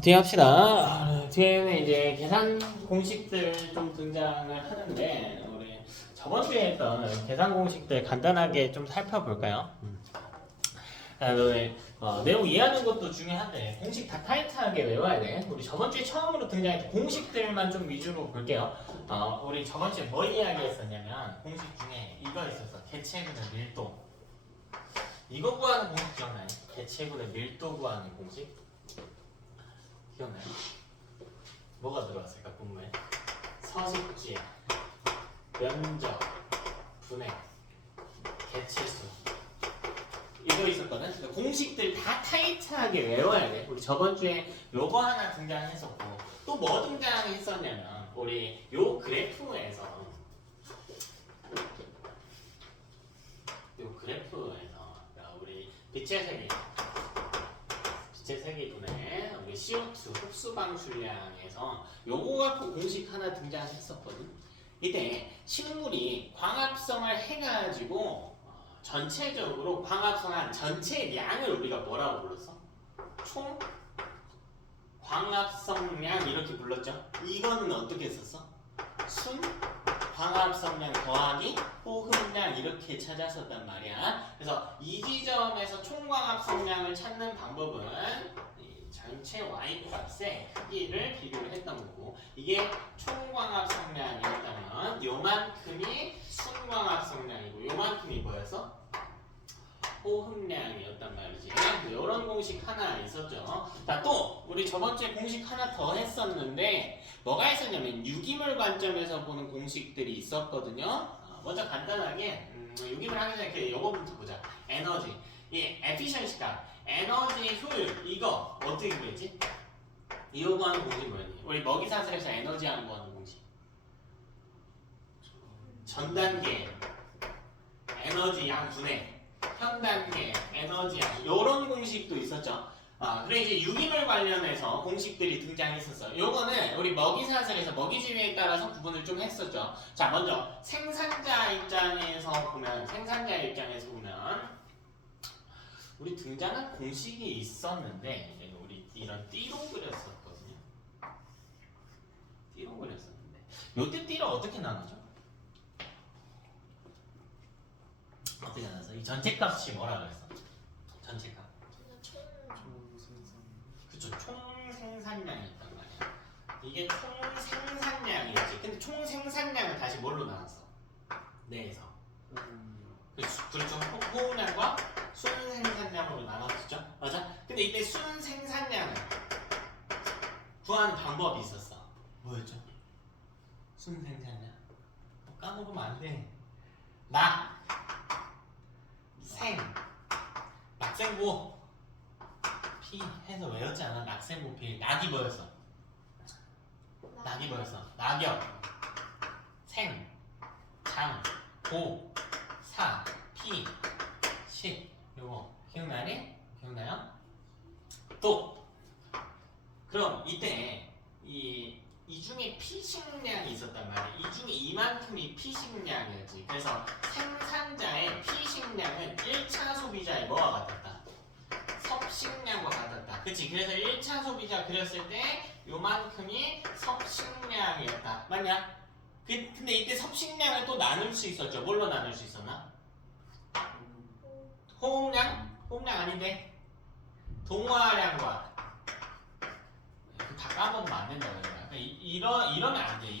뒤에 합시다. 뒤에는 이제 계산 공식들 좀 등장을 하는데, 우리 저번 주에 했던 계산 공식들 간단하게 좀 살펴볼까요? 내용 이해하는 것도 중요한데, 공식 다 타이트하게 외워야 돼. 우리 저번 주에 처음으로 등장했던 공식들만 좀 위주로 볼게요. 우리 저번 주에 뭐 이야기했었냐면, 공식 중에 이거 있었어. 개체분의 밀도. 이거 구하는 공식 기억나요? 개체분의 밀도 구하는 공식? 기억나요? 뭐가 들어갔을까 분모에? 서식지, 면적, 분해, 개체수 이거 있었거든? 그러니까 공식들 다 타이트하게 외워야 돼. 우리 저번 주에 요거 하나 등장했었고 또 뭐 등장했었냐면 우리 요 그래프에서 우리 빛의 세기분의 우리 CO2 흡수 방출량에서 요거 갖고 공식 하나 등장했었거든. 이때 식물이 광합성을 해가지고 전체적으로 광합성한 전체량을 우리가 뭐라고 불렀어? 총 광합성량 이렇게 불렀죠. 이거는 어떻게 했었어? 순 광합성량 더하기 호흡량 이렇게 찾았었단 말이야. 그래서 이 지점에서 총광합성량을 찾는 방법은 이 전체 y 값의 크기를 비교를 했던 거고, 이게 총광합성량이었다면 요만큼이 순광합성량이고 요만큼이 뭐였어? 호흡량이었단 말이지. 이런 공식 하나 있었죠. 자, 또 우리 저번주에 공식 하나 더 했었는데 뭐가 있었냐면 유기물 관점에서 보는 공식들이 있었거든요. 먼저 간단하게 유기물 하기 전에 이거부터 보자. 에너지, 이 efficiency 값, 에너지 효율 이거 어떻게 구했지? 이거 구하는 공식 뭐였니? 우리 먹이사슬에서 에너지 하는 구하는 공식. 전단계 에너지 양 분해. 현단계, 에너지 양 이런 공식도 있었죠. 그래 이제 유기물 관련해서 공식들이 등장했었어요. 요거는 우리 먹이사슬에서 먹이지위에 따라서 구분을 좀 했었죠. 자, 먼저 생산자 입장에서 보면 우리 등장한 공식이 있었는데 우리 이런 띠로 그렸었거든요. 띠로 그렸었는데 요때 띠를 어떻게 나누죠? 어떻게 나눠서 이 전체값이 뭐라 그랬어? 전체값. 그쵸, 총생산량이었단 말이야. 이게 총생산량이었지. 근데 총생산량은 다시 뭘로 나눴어? 내에서. 그렇죠. 호흡량과 순생산량으로 나눴었죠. 맞아? 근데 이때 순생산량은 구하는 방법이 있었어. 뭐였죠? 순생산량. 까먹으면 안 돼. 낙생보 피 해서 외웠잖아. 낙생보 피. 낙이 뭐였어? 낙엽, 생, 장, 보, 사, 피, 식. 요거 기억나니? 기억나요? 또 그럼 이때 이 중에 피식량이 있었단 말이야. 이 중에 이만큼이 피식량이었지. 그래서 생산자의 피식량은 1차 소비자의 뭐와 같았다? 섭식량과 같았다. 그치? 그래서 1차 소비자 그렸을 때 요만큼이 섭식량이었다. 맞냐? 근데 이때 섭식량을 또 나눌 수 있었죠. 뭘로 나눌 수 있었나? 호흡량? 호흡량 아닌데? 동화량과 다 까먹으면 안 된다고 그래요. 이러면 안 돼.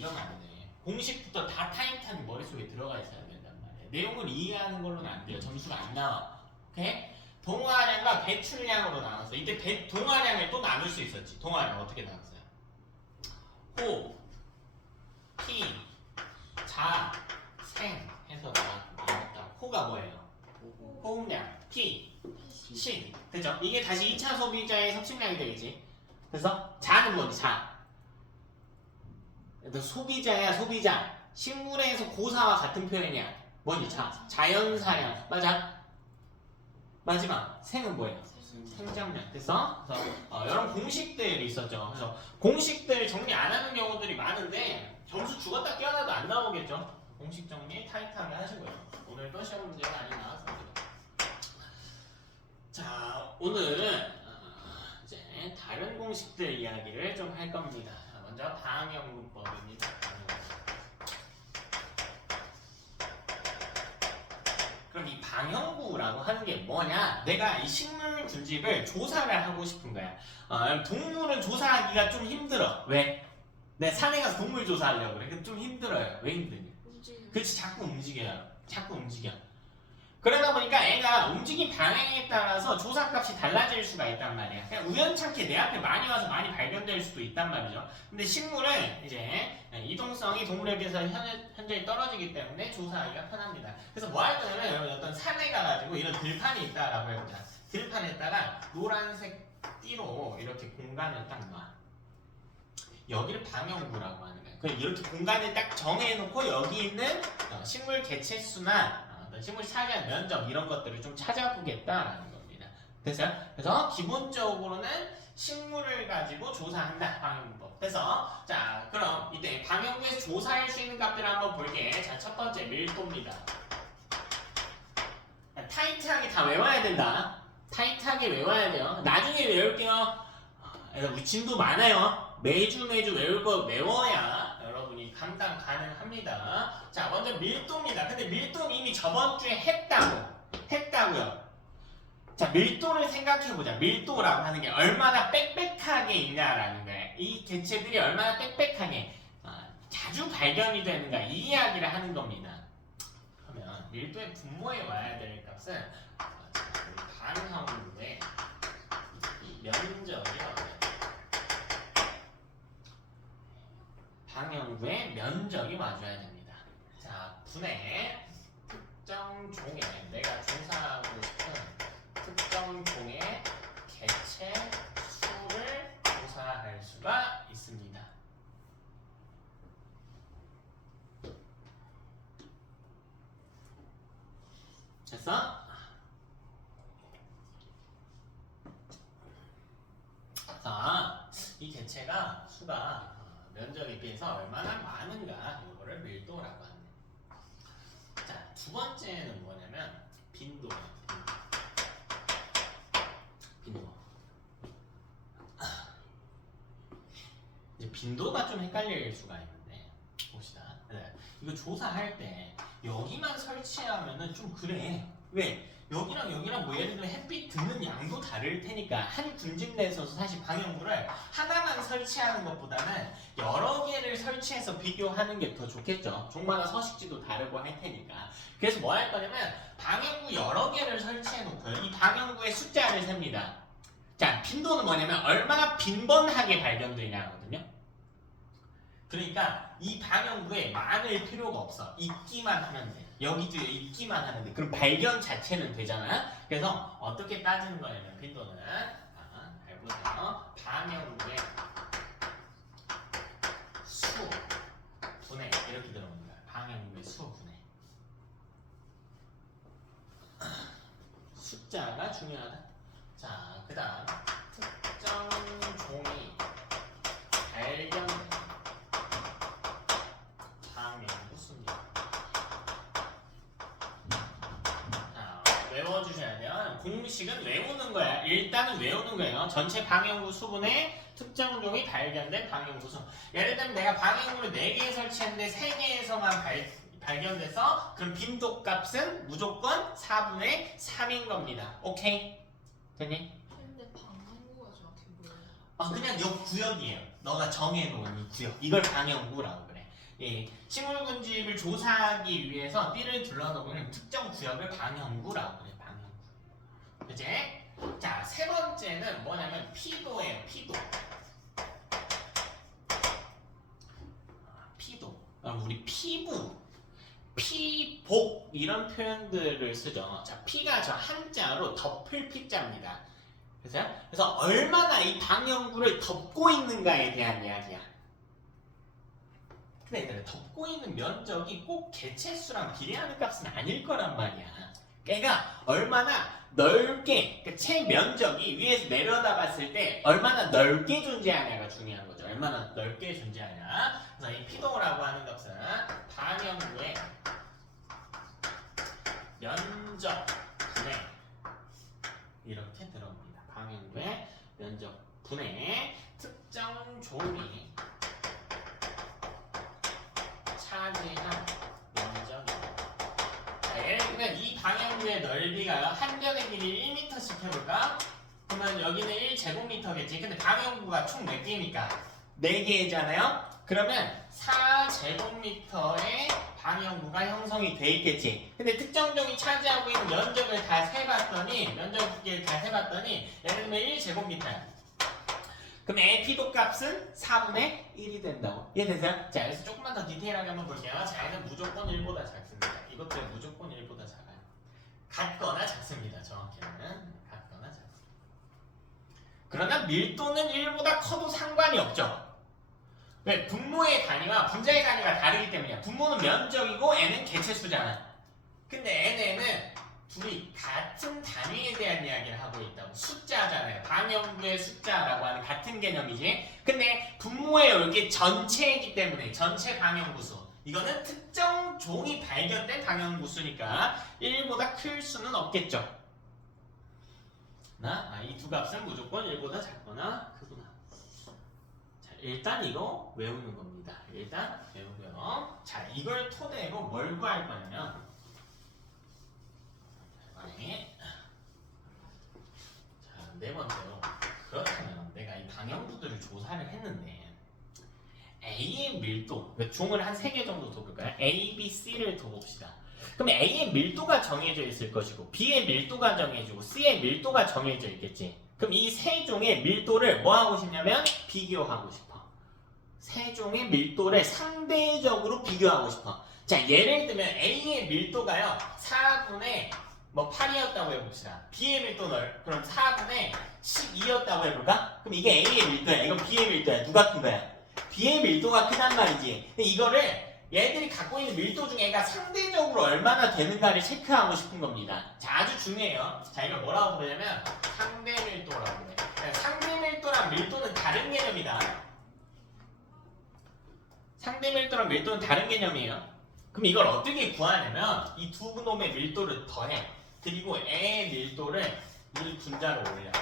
공식부터 다 타임타임 머릿속에 들어가 있어야 된단 말이에요. 내용을 이해하는 걸로는 안 돼요. 점수가 안 나와. 오케이? 동화량과 배출량으로 나눴어. 이때 동화량을 또 나눌 수 있었지. 동화량 어떻게 나눴어요? 호, 피, 자, 생 해서 나눴다. 호가 뭐예요? 호흡량, 피, 식. 그죠? 이게 다시 2차 소비자의 섭식량이 되겠지. 그래서 자는 뭐지? 자. 소비자야 소비자. 식물에서 고사와 같은 표현이야. 뭐니? 자연사량. 맞아? 마지막 생은 뭐예요? 생장량. 그래서 이런 공식들이 있었죠. 그래서 공식들 정리 안 하는 경우들이 많은데 점수 죽었다 깨어나도 안 나오겠죠. 공식 정리 타이트하게 하시고요. 오늘도 시험 문제가 많이 나왔습니다. 자, 오늘은 이제 이제 다른 공식들 이야기를 좀 할 겁니다. 자, 먼저 방형구법입니다. 그럼 이 방형구라고 하는 게 뭐냐? 내가 이 식물 군집을 조사를 하고 싶은 거야. 동물은 조사하기가 좀 힘들어. 왜? 내 산에 가서 동물 조사하려고 그래. 근데 좀 힘들어요. 왜 힘드니? 그렇지, 자꾸 움직여요. 자꾸 움직여. 그러다 보니까 애가 움직임 방향에 따라서 조사값이 달라질 수가 있단 말이야. 그냥 우연찮게 내 앞에 많이 와서 많이 발견될 수도 있단 말이죠. 근데 식물은 이제 이동성이 동물에 비해서 현저히 떨어지기 때문에 조사하기가 편합니다. 그래서 뭐 할 거냐면 여러분 어떤 산에 가가지고 이런 들판이 있다라고 해보자. 들판에다가 노란색 띠로 이렇게 공간을 딱 놔. 여기를 방형구라고 하는 거야. 그럼 이렇게 공간을 딱 정해놓고 여기 있는 식물 개체수나 식물이 차지하는 면적 이런 것들을 좀 찾아보겠다라는 겁니다. 됐어요? 그래서 기본적으로는 식물을 가지고 조사한다. 방형구법. 그래서 자 그럼 이때 방형구에서 조사할 수 있는 값들을 한번 볼게. 자 첫 번째 밀도입니다. 타이트하게 다 외워야 된다. 타이트하게 외워야 돼요. 나중에 외울게요. 우리 진도 많아요. 매주 외울 거 외워야 여러분이 감당 가능합니다. 자, 먼저 밀도입니다. 근데 밀도는 이미 저번 주에 했다고요. 자, 밀도를 생각해보자. 밀도라고 하는 게 얼마나 빽빽하게 있냐라는 거예요. 이 개체들이 얼마나 빽빽하게 자주 발견이 되는가 이 이야기를 하는 겁니다. 그러면 밀도의 분모에 와야 될 값은 방형구의 면적이요. 방형구의 면적이 와줘야 됩니다. 자, 분의 특정 종의 내가 조사하고 싶은 특정 종의 개체 수를 조사할 수가 있습니다. 됐어? 자, 이 개체가 수가 면적에 비해서 얼마나 많은가 이거를 밀도라고 하네. 자, 두 번째는 뭐냐면 빈도예요. 빈도. 이제 빈도가 좀 헷갈릴 수가 있는데 봅시다. 네. 이거 조사할 때 여기만 설치하면은 좀 그래. 왜? 여기랑 뭐 예를 들면 햇빛 드는 양도 다를 테니까 한 군집 내에서 사실 방형구를 하나만 설치하는 것보다는 여러 개를 설치해서 비교하는 게 더 좋겠죠. 종마다 서식지도 다르고 할 테니까. 그래서 뭐 할 거냐면 방형구 여러 개를 설치해 놓고요. 이 방형구의 숫자를 셉니다. 자, 빈도는 뭐냐면 얼마나 빈번하게 발견되냐거든요. 그러니까 이 방형구에 많을 필요가 없어. 있기만 하면 돼. 여기도 있기만 하면 돼. 그럼 발견 자체는 되잖아. 그래서 어떻게 따지는 거냐면 빈도는 잘 보세요. 방형구의 수 분해 이렇게 들어옵니다. 방형구의 수 분해. 숫자가 중요하다. 자, 그 다음 특정 종이 발견된 방형구 수입니다. 자, 외워주셔야 돼요. 공식은 외우는 거야. 일단은 외우는 거예요. 전체 방형구 수분의 특정 종이 발견된 방형구 수. 예를 들면 내가 방형구를 4개 설치했는데 3개에서만 발견돼서 그럼 빈도 값은 무조건 4분의 3인 겁니다. 오케이? 됐니? 근데 방향구가 정확히 뭐예요? 그냥 요 구역이에요. 너가 정해놓은 이 구역. 이걸 방형구라고 그래. 예, 식물군집을 조사하기 위해서 띠를 둘러놓은 특정 구역을 방형구라고 그래. 방형구. 그치? 자, 세 번째는 뭐냐면 피도예요. 피도. 피도. 우리 피부. 피복 이런 표현들을 쓰죠. 자, 피가 저 한자로 덮을 피자입니다. 그래서 얼마나 이 방형구를 덮고 있는가에 대한 이야기야. 근데 덮고 있는 면적이 꼭 개체수랑 비례하는 값은 아닐 거란 말이야. 걔가 얼마나 넓게, 그러니까 체 면적이 위에서 내려다봤을 때 얼마나 넓게 존재하냐가 중요한 거죠. 얼마나 넓게 존재하냐. 그래서 이 피도라고 하는 값은 방형구의 면적 분해 이렇게 들어옵니다. 방형구의 면적 분의 특정 종이 차지한 면적이다. 자, 예를 들면 이 방향구의 넓이가 한 변의 길이 1m씩 해볼까? 그러면 여기는 1제곱미터겠지. 근데 방향구가 총 몇 개입니까? 4개잖아요? 그러면 4제곱미터의 방향구가 형성이 돼 있겠지. 근데 특정 종이 차지하고 있는 면적을 다 세봤더니, 면적 두께를 다 세봤더니, 예를 들면 1제곱미터야. 그럼 P도 값은 4분의 1이 된다고. 이해되세요? 자, 여기서 조금만 더 디테일하게 한번 볼게요. 자, 얘는 무조건 1보다 작습니다. 이것도 무조건 1보다 작아요. 같거나 작습니다. 정확히는. 같거나 작습니다. 그러나 밀도는 1보다 커도 상관이 없죠. 왜? 분모의 단위와 분자의 단위가 다르기 때문이야. 분모는 면적이고 n은 개체수잖아. 근데 n에는 둘이 같은 단위에 대한 이야기를 하고 있다고. 숫자잖아요. 방향구의 숫자라고 하는 같은 개념이지. 근데 분모의 이게 전체이기 때문에 전체 방향구수. 이거는 특정 종이 발견된 방향구수니까 1보다 클 수는 없겠죠. 이 두 값은 무조건 1보다 작거나 크구나. 자, 일단 이거 외우는 겁니다. 일단 외우고요. 자, 이걸 토대로 뭘 구할 거냐면 자, 네 번째로 그렇다면 내가 이 방향구들을 조사를 했는데 A의 밀도, 종을 한 3개 정도 둬볼까요? A, B, C를 둬봅시다. 그럼 A의 밀도가 정해져 있을 것이고 B의 밀도가 정해지고 C의 밀도가 정해져 있겠지. 그럼 이 세 종의 밀도를 뭐 하고 싶냐면 비교하고 싶어. 세 종의 밀도를 상대적으로 비교하고 싶어. 자, 예를 들면 A의 밀도가요 4분의 8이었다고 해봅시다. B의 밀도는 그럼 4분의 12였다고 해볼까? 그럼 이게 A의 밀도야. 이건 B의 밀도야. 누가 큰 거야? B의 밀도가 크단 말이지. 근데 이거를 얘들이 갖고 있는 밀도 중에 얘가 상대적으로 얼마나 되는가를 체크하고 싶은 겁니다. 자, 아주 중요해요. 자, 이걸 뭐라고 부르냐면 상대 밀도라고 그래. 상대 밀도랑 밀도는 다른 개념이다. 상대 밀도랑 밀도는 다른 개념이에요. 그럼 이걸 어떻게 구하냐면 이 두 놈의 밀도를 더해. 그리고 A의 밀도를 이 분자로 올려.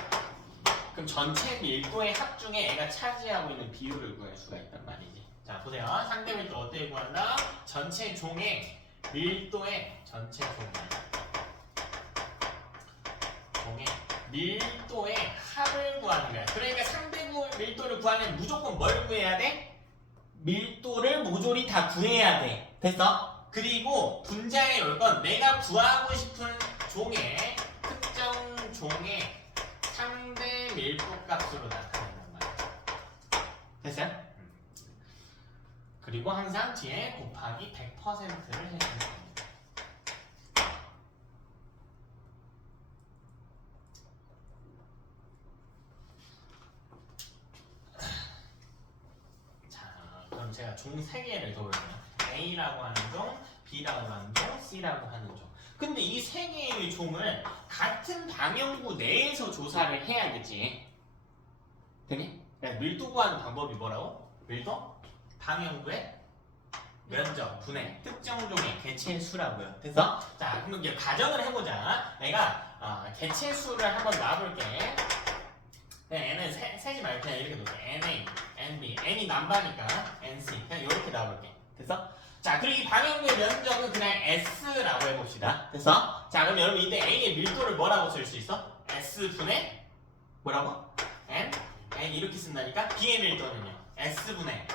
그럼 전체 밀도의 합중에 A가 차지하고 있는 비율을 구할 수가 있단 말이지. 자, 보세요. 상대 밀도 어떻게 구한다? 전체 종의 밀도의 밀도의 합을 구하는 거야. 그러니까 상대 밀도를 구하려면 무조건 뭘 구해야 돼? 밀도를 모조리 다 구해야 돼. 됐어? 그리고 분자에 올 건 내가 구하고 싶은 특정 종의 상대 밀도 값으로 나타낸단 말이야. 됐어요? 그리고 항상 뒤에 곱하기 100%를 해주는 겁니다. 자, 그럼 제가 종 3개를 더 볼게요. A라고 하는 종, B라고 하는 종, C라고 하는 종. 근데 이 3개의 종을 같은 방향구 내에서 조사를 해야겠지. 되니? 밀도 구하는 방법이 뭐라고? 밀도? 방향구의 면적, 분의, 특정 종의 개체수라고요. 됐어? 자, 그럼 이제 가정을 해보자. 내가 개체수를 한번 놔볼게. N은 세지 말고 그냥 이렇게 놓을게. NA, NB, N이 남바니까 NC 그냥 이렇게 놔볼게. 됐어? 자, 그리고 이 방향구의 면적은 그냥 S라고 해봅시다. 됐어? 자, 그럼 여러분 이때 A의 밀도를 뭐라고 쓸 수 있어? S분의 뭐라고? N? N 이렇게 쓴다니까? B의 밀도는요? S분의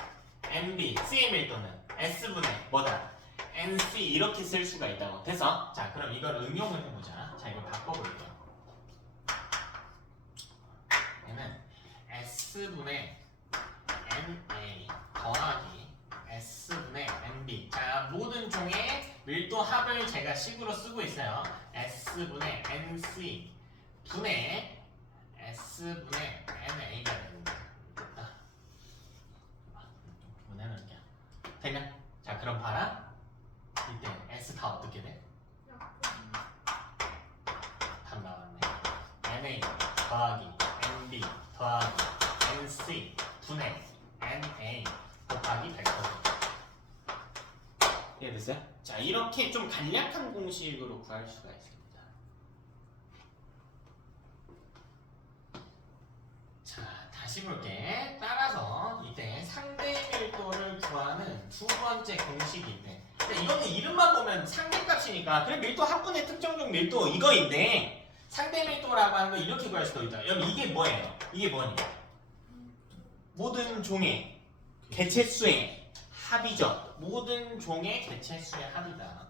NB, C의 밀도는 S분의 뭐다? NC 이렇게 쓸 수가 있다고. 됐어? 자, 그럼 이걸 응용을 해보자. 자, 이걸 바꿔볼게요. 얘는 S분의 NA 더하기 S분의 NB. 자, 모든 종의 밀도 합을 제가 식으로 쓰고 있어요. S분의 NC 분의 S분의 NA가 됩니다. 보내놓을게요. 되면? 자, 그럼 봐라. 이때 S 다 어떻게 돼? 답 나왔네. NA 더하기 NB 더하기 NC 분의 NA 곱하기 100%. 이해됐어요? 자, 이렇게 좀 간략한 공식으로 구할 수가 있습니다. 자, 다시 다시 볼게. 따라서 이때 상대 밀도를 구하는 두 번째 공식인데, 근데 이거는 이름만 보면 상대값이니까 그래 밀도 합분의 특정종 밀도 이거인데 상대 밀도라고 하는 거 이렇게 구할 수도 있다. 여러분 이게 뭐예요? 이게 뭐니? 모든 종의 개체수의 합이죠. 모든 종의 개체수의 합이다.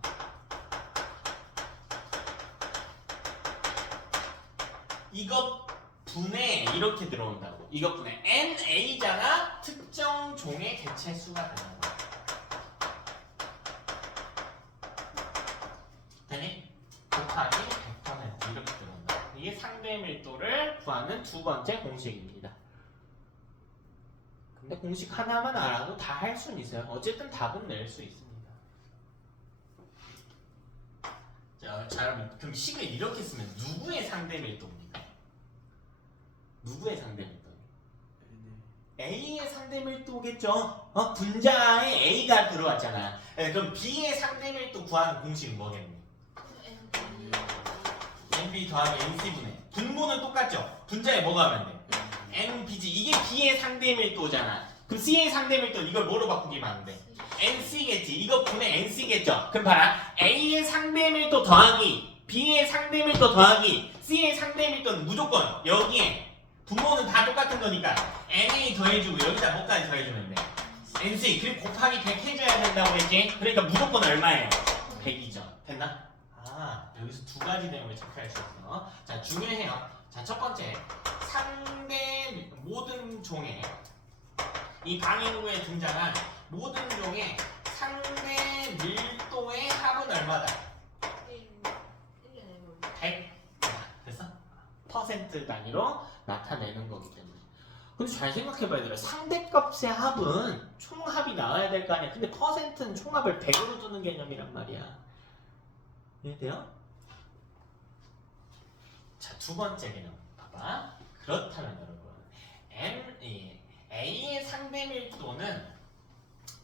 이것 분에 이렇게 들어온다고. 이것 분에 NA잖아. 특정 종의 개체수가 되는 거야. 되니? 곱하기 100% 이렇게 들어온다. 이게 상대 밀도를 구하는 두 번째 공식입니다. 근데 공식 하나만 알아도 다 할 수는 있어요. 어쨌든 답은 낼 수 있습니다. 자, 여러분 그럼 식을 이렇게 쓰면 누구의 상대 밀도입니까? 누구의 상대 밀도? A의 상대 밀도겠죠? 분자에 A가 들어왔잖아. 그럼 B의 상대 밀도 구하는 공식은 뭐겠니? NB 더하기 NC분의 분모는 똑같죠? 분자에 뭐가 하면 돼? NB지. 이게 B의 상대 밀도잖아. 그럼 C의 상대 밀도 이걸 뭐로 바꾸기만 하면 돼? NC겠지. 이거 분의 NC겠죠? 그럼 봐라. A의 상대 밀도 더하기 B의 상대 밀도 더하기 C의 상대 밀도는 무조건 여기에 분모는 다 똑같은 거니까 NA 더해주고 여기다 뭐까지 더해주면 돼? NC. 그리고 곱하기 100 해줘야 된다고 했지? 그러니까 무조건 얼마예요? 100이죠. 됐나? 여기서 두 가지 내용을 체크할 수 있어. 자, 중요해요. 자, 첫 번째. 상대 모든 종의 이 방향구에 등장한 모든 종의 상대 밀도의 합은 얼마다? 100. 됐어? 퍼센트 단위로 나타내는 거기 때문에. 근데 잘 생각해봐야 돼요. 상대값의 합은 총합이 나와야 될 거 아니야. 근데 퍼센트는 총합을 100으로 두는 개념이란 말이야. 이해돼요? 자, 두 번째 개념 봐봐. 그렇다면 여러분 A의 상대 밀도는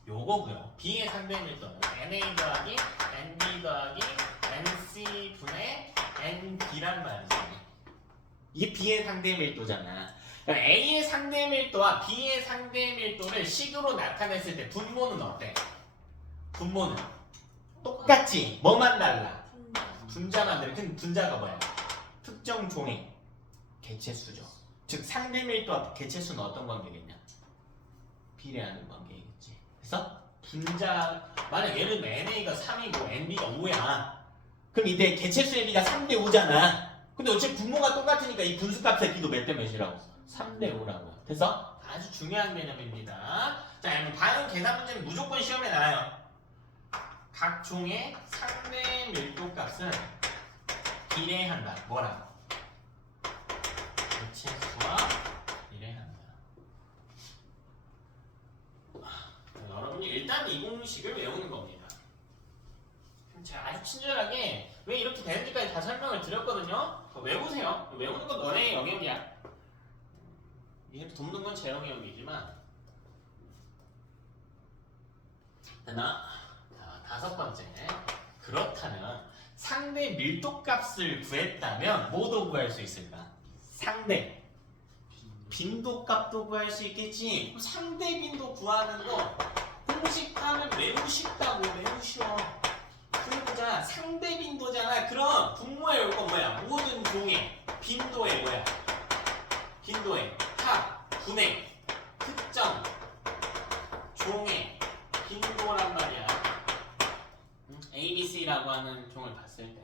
요거고요. B의 상대 밀도는 NA 더하기 NB 더하기 NC 분의 NB란 말이지. 이게 B의 상대 밀도잖아. 그러니까 A의 상대 밀도와 B의 상대 밀도를 식으로 나타냈을 때 분모는 어때? 분모는 똑같지. 뭐만 달라? 분자만 달라. 근데 분자가 뭐야? 특정 종의 개체수죠. 즉 상대 밀도와 개체수는 어떤 관계겠냐? 비례하는 관계겠지. 그래서 분자 만약 예를 들면 NA가 3이고 NB가 5야. 그럼 이때 개체수의 B가 3대 5잖아. 근데 어차피 분모가 똑같으니까 이 분수값의 B도 몇 대 몇이라고? 3대 5라고. 그래서 아주 중요한 개념입니다. 자, 여러분 반응 계산 문제는 무조건 시험에 나와요. 각 종의 상대 밀도 값은 비례한다. 뭐라고? 개체수와 비례한다. 여러분이 일단 이 공식을 외우는 겁니다. 제가 아주 친절하게 왜 이렇게 되는지까지 다 설명을 드렸거든요. 외우세요. 외우는 건 너네 영역이야. 이해를 돕는 건 제 영역이지만. 됐나? 자, 다섯 번째. 그렇다면 상대 밀도 값을 구했다면 뭐도 구할 수 있을까? 상대 빈도 값도 구할 수 있겠지. 상대 빈도 구하는 거 공식하면 매우 쉽다고. 매우 쉬워. 그러자 상대 빈도잖아. 그럼 분모의 요건 뭐야? 모든 종의 빈도의 뭐야? 빈도의 합 분의 특정 종의 빈도란 말이야. ABC라고 하는 종을 봤을 때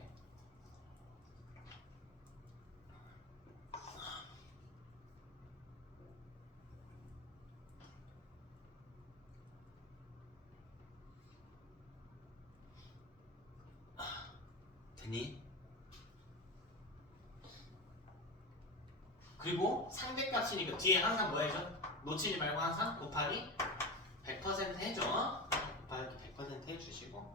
되니? 그리고 상대값이니까 뒤에 항상 뭐 해줘? 놓치지 말고 항상 곱하기 100% 해줘. 곱하기 100% 해주시고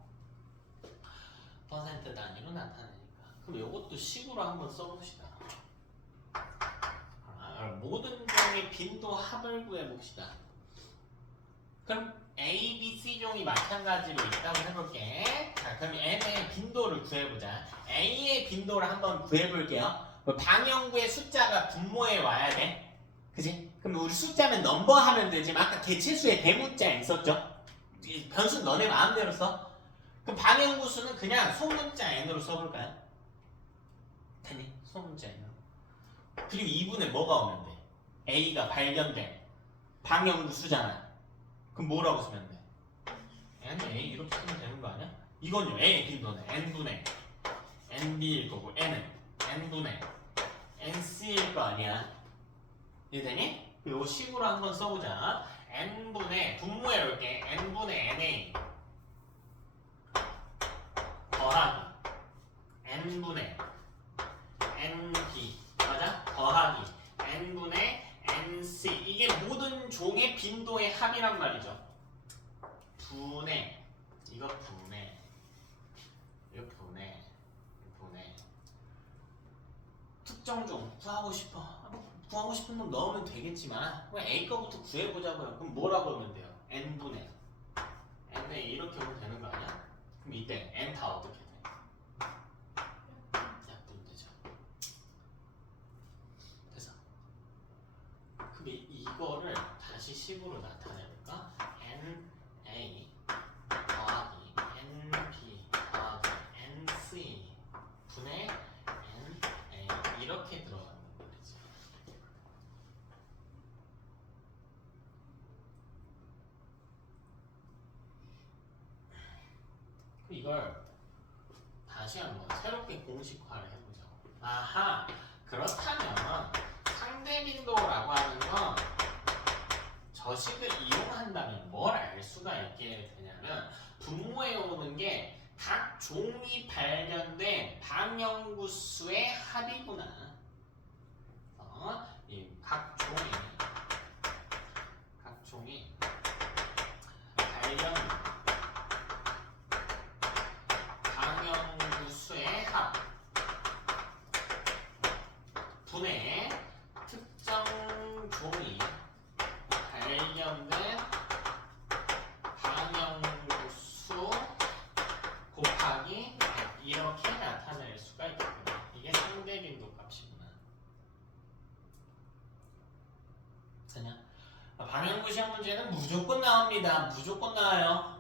퍼센트 단위로 나타내니까. 그럼 이것도 식으로 한번 써봅시다. 모든 종의 빈도 합을 구해봅시다. 그럼 A, B, C 종이 마찬가지로 있다고 해볼게. 자, 그럼 N의 빈도를 구해보자. A의 빈도를 한번 구해볼게요. 방형구의 숫자가 분모에 와야 돼. 그지? 그럼 우리 숫자는 넘버 하면 되지만 아까 개체수에 대문자 있었죠? 이 변수는 너네 마음대로 써. 그럼 방향구수는 그냥 소문자 n으로 써볼까요? 되니? 소문자 n으로. 그리고 2분에 뭐가 오면 돼? a가 발견된 방향구수잖아. 그럼 뭐라고 쓰면 돼? nA 이렇게 쓰면 되는 거 아니야? 이건요 A의 빈도는 n분의 nb일 거고 n은 n분의 nc일 거 아니야. 이해되니? 요 식으로 한번 써보자. n분의 분모에 이렇게 n분의 na 더하기 n분의 nb 맞아? 더하기 n분의 nc 이게 모든 종의 빈도의 합이란 말이죠. 분의 이거 분의 이거 분의 특정 종 구하고 싶어. 구하고 싶은 놈 넣으면 되겠지만 그럼 A 거부터 구해보자고요. 그럼 뭐라고 하면 돼요? n분의 n에 이렇게 하면 되는 거 아니야? 그럼 이때 n 다 어떻게 돼? 약분 되죠. 됐어. 그럼 이거를 다시 식으로 나타내볼까? na 더하기 nb 더하기 nc 분의 na 이렇게 들어가는 거지. 이걸 다시 한번 새롭게 공식화를 해보죠. 아하, 그렇다면 상대 빈도라고 하는 건 저 식을 이용한다면 뭘 알 수가 있게 되냐면 분모에 오는 게 각 종이 발견된 방형구수의 합이구나. 이 각 종이 발견 방형구수의 합 분의 특정 종이 발견된 방형구수 곱하기 이렇게 나타낼 수가 있겠구나. 이게 상대 빈도 값이구나. 되냐? 방향구 시험 문제는 무조건 나옵니다. 무조건 나와요.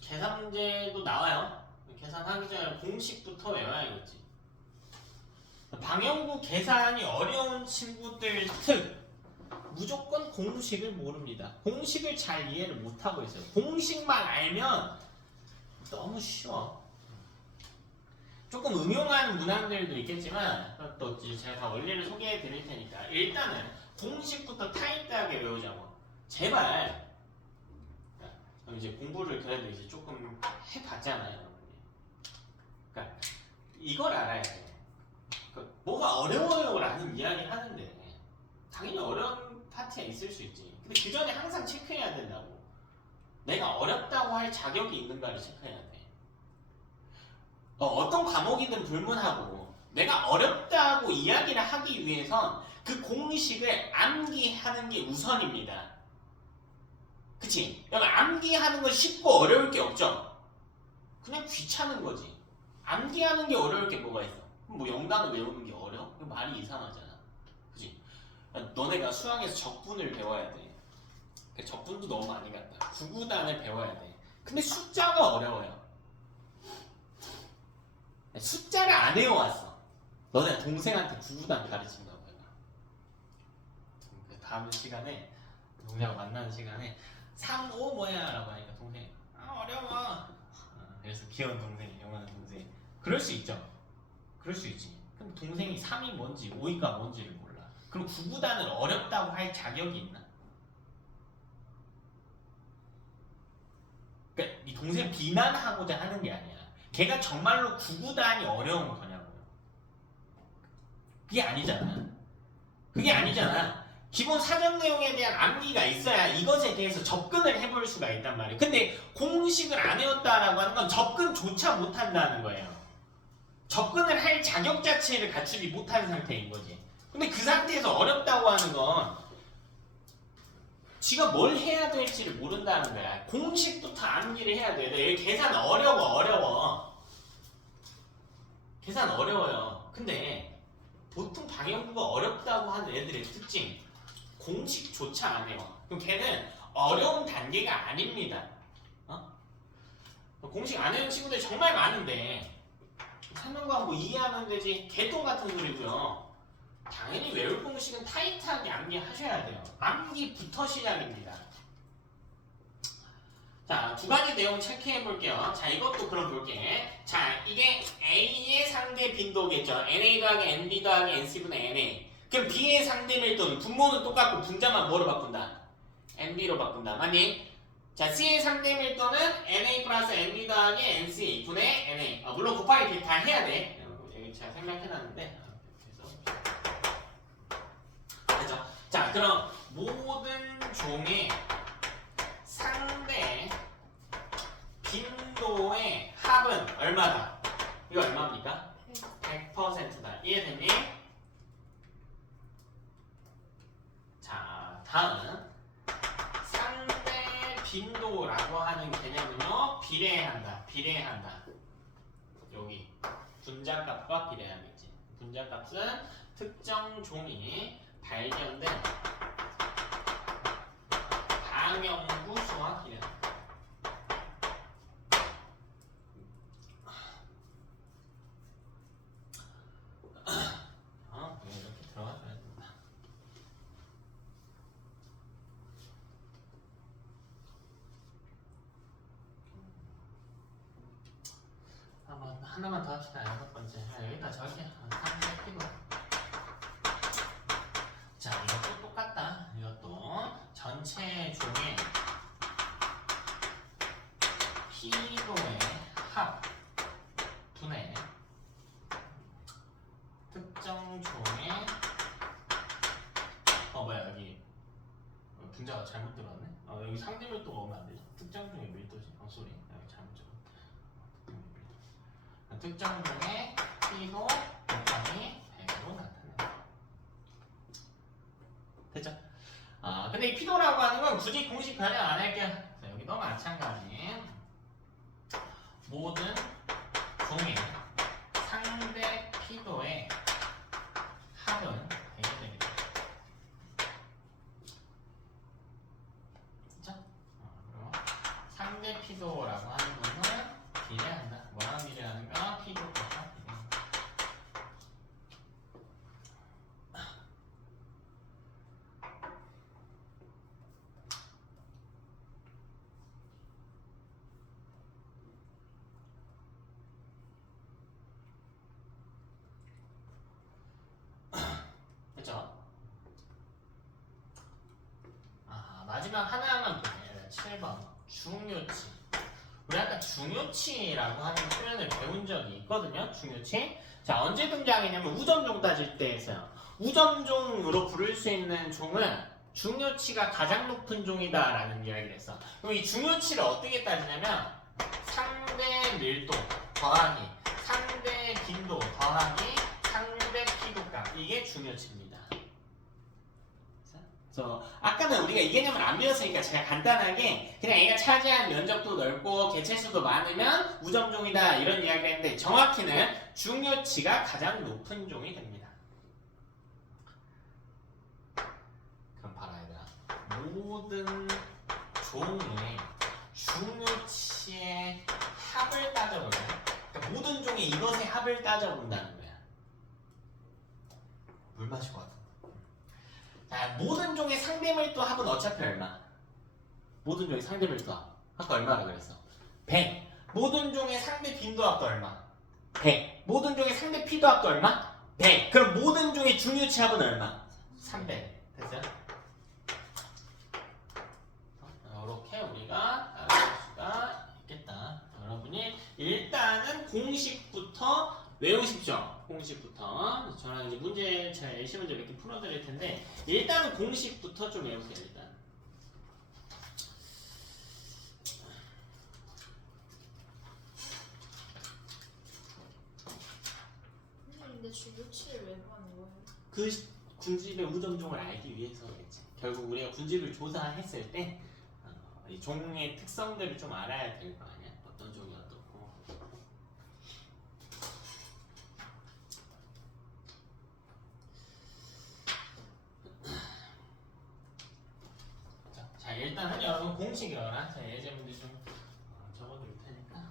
계산 문제도 나와요. 계산하기 전에 공식부터 외워야겠지. 방향구 계산이 어려운 친구들 특 무조건 공식을 모릅니다. 공식을 잘 이해를 못하고 있어요. 공식만 알면 너무 쉬워. 조금 응용하는 문항들도 있겠지만 또 제가 다 원리를 소개해 드릴 테니까 일단은 공식부터 타이트하게 외우자고. 제발. 그럼 이제 공부를 그래도 이제 조금 해봤잖아요, 여러분이. 그러니까 이걸 알아야 돼. 뭐가 어려워요라는 이야기를 하는데 당연히 어려운 파트가 있을 수 있지. 근데 그 전에 항상 체크해야 된다고. 내가 어렵다고 할 자격이 있는가를 체크해야 돼. 어떤 과목이든 불문하고 내가 어렵다고 이야기를 하기 위해선 그 공식을 암기하는 게 우선입니다. 그치? 여기 암기하는 건 쉽고 어려울 게 없죠? 그냥 귀찮은 거지. 암기하는 게 어려울 게 뭐가 있어? 뭐 영단어 외우는 게 어려워? 이거 말이 이상하잖아. 그치? 너네가 수학에서 적분을 배워야 돼. 적분도 너무 많이 갔다. 구구단을 배워야 돼. 근데 숫자가 어려워요. 숫자를 안 외워왔어. 너네 동생한테 구구단 가르친다고 해봐. 다음 시간에 동생하고 만나는 시간에 3, 5 뭐야? 라고 하니까 동생이 어려워. 그래서 귀여운 동생이 영원한 동생이 그럴 수 있죠. 그럴 수 있지. 그럼 동생이 3이 뭔지 5위가 뭔지를 몰라. 그럼 구구단을 어렵다고 할 자격이 있나? 그러니까 네 동생 비난하고자 하는 게 아니야. 걔가 정말로 구구단이 어려운 거냐고요. 그게 아니잖아. 그게 아니잖아. 기본 사전 내용에 대한 암기가 있어야 이것에 대해서 접근을 해볼 수가 있단 말이에요. 근데 공식을 안 외웠다라고 하는 건 접근조차 못한다는 거예요. 접근을 할 자격 자체를 갖추지 못한 상태인 거지. 근데 그 상태에서 어렵다고 하는 건 지가 뭘 해야 될지를 모른다는 거야. 공식부터 암기를 해야 돼. 계산 어려워. 계산 어려워요. 근데 보통 방영구가 어렵다고 하는 애들의 특징 공식조차 안 해요. 그럼 걔는 어려운 단계가 아닙니다. 공식 안 하는 친구들 정말 많은데 찾는 거 하고 이해하면 되지 개똥 같은 소리고요. 당연히 외울 공식은 타이트하게 암기하셔야 돼요. 암기부터 시작입니다. 자, 두 가지 내용 체크해 볼게요. 자, 이것도 그럼 볼게. 자, 이게 A의 상대 빈도겠죠. NA 더하기 NB 더하기 NC분의 NA. 그럼 B의 상대 밀도는 분모는 똑같고 분자만 뭐로 바꾼다? NB로 바꾼다. 맞니? 자, C의 상대 밀도는 NA 플러스 NB 더하기 NC 분의 NA. 물론 곱하기 다 해야 돼. 여기 제가 생략해놨는데. 그죠? 자, 그럼 모든 종의 상대 빈도의 합은 얼마다? 이거 얼마입니까? 100%다. 이해됐니? 자, 다음 상대 빈도라고 하는 개념은요 비례한다. 비례한다. 여기 분자값과 비례하겠지. 분자값은 특정 종이 발견된 방영구 수와 비례한다. 이렇게 들어가줘야 된다. 하나만 더 합시다. 6번째. 여기다 적을게. 3번 피고. 자, 이것도 똑같다. 이것도 전체 종의 피도의 합 분의 특정 종의 뭐야 여기 분자가 잘못 들어왔네. 여기 상대 밀도가 오면 안 되지. 특정 종의 밀도지. 쏘리. 여기 잘못 적었다. 특정 종의 피도 곱하기 100으로 나타낸다. 됐죠? 근데 이 피도라고 하는 건 굳이 공식 변형 안 할게요. 자, 여기도 마찬가지. 모든 종의 상대 피도의 합은 되게 됩니다. 그쵸? 그리고 상대 피도라고 하는 것은 비례한다. 뭐랑 비례하는가? 피도와 비례한다. 그쵸? 마지막 하나만 보면 7번 중요치. 우리 아까 중요치라고 하는 표현을 배운 적이 있거든요. 중요치. 자, 언제 등장했냐면 우점종 따질 때 했어요. 우점종으로 부를 수 있는 종은 중요치가 가장 높은 종이다라는 이야기를 했어. 그럼 이 중요치를 어떻게 따지냐면 상대 밀도 더하기 상대 빈도 더하기 상대 피도값, 이게 중요치입니다. 그래서 아까는 우리가 이 개념을 안 배웠으니까 제가 간단하게 그냥 얘가 차지한 면적도 넓고 개체수도 많으면 우점종이다 이런 이야기를 했는데, 정확히는 중요치가 가장 높은 종이 됩니다. 그럼 봐라 얘들아, 모든 종의 중요치의 합을 따져보자. 그러니까 모든 종의 이것의 합을 따져본다는 거야. 물 마시고 왔어. 자, 모든 종의 상대밀도 합은 어차피 얼마? 모든 종의 상대밀도 합. 아까 얼마라 그랬어? 100. 모든 종의 상대 빈도합도 얼마? 100. 모든 종의 상대 피도합도 얼마? 100. 그럼 모든 종의 중요치 합은 얼마? 300. 됐어요? 이렇게 우리가 알아볼 수가 있겠다. 여러분이 일단은 공식부터 외우십시오. 공식부터. 저는 이제 문제 잘 예시 문제 몇 개 풀어드릴 텐데 일단은 공식부터 좀 외우세요. 일단. 근데 중요치를 왜 구하는 거예요? 그 군집의 우점종을 알기 위해서겠지. 결국 우리가 군집을 조사했을 때 이 종의 특성들을 좀 알아야 될 거 아니야. 어떤 종이 어떻고. 일단은 여러분 공식 외워라. 자, 예제문제 좀 적어둘 테니까